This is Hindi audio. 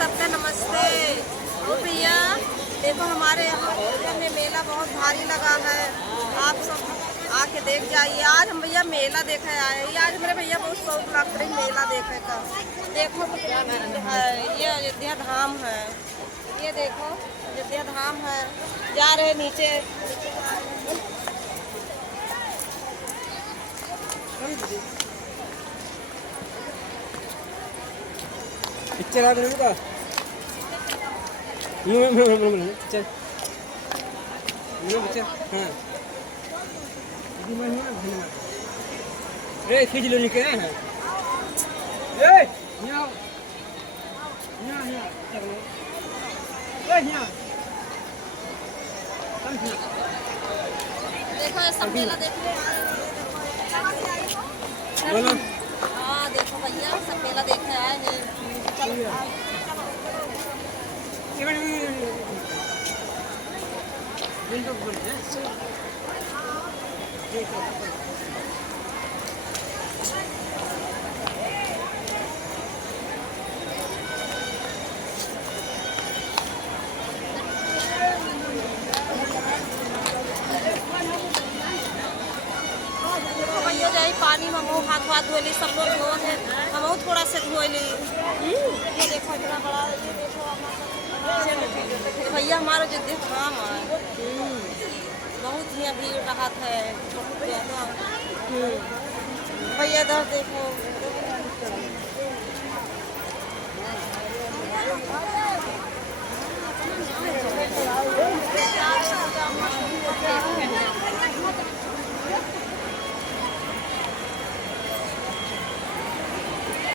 सबका नमस्ते। ओ भैया देखो हमारे यहाँ अयोध्या में मेला बहुत भारी लगा है, आप सब आके देख जाइए। आज हम भैया मेला देखे आए हैं। आज मेरे भैया बहुत शौक लग रही मेला देखे का। देखो कितना भीड़ है। ये अयोध्या धाम है, ये देखो अयोध्या धाम है। जा रहे नीचे। पिक्चर आ गई का पिक्चर हाँ रे खींच लो निकले हैं देखो ये सब मेला देखने बोलो हाँ देखो भैया सब मेला देखने आए हैं। भैया जाई पानी में मुँह हाथ हाथ धोली, सब लोग धोत है, हम थोड़ा से धोली। ये देखो इतना बड़ा, ये देखो भैया हमारा जो धाम है बहुत ही भीड़ रहत है, बहुत ज्यादा। भैया इधर देखो।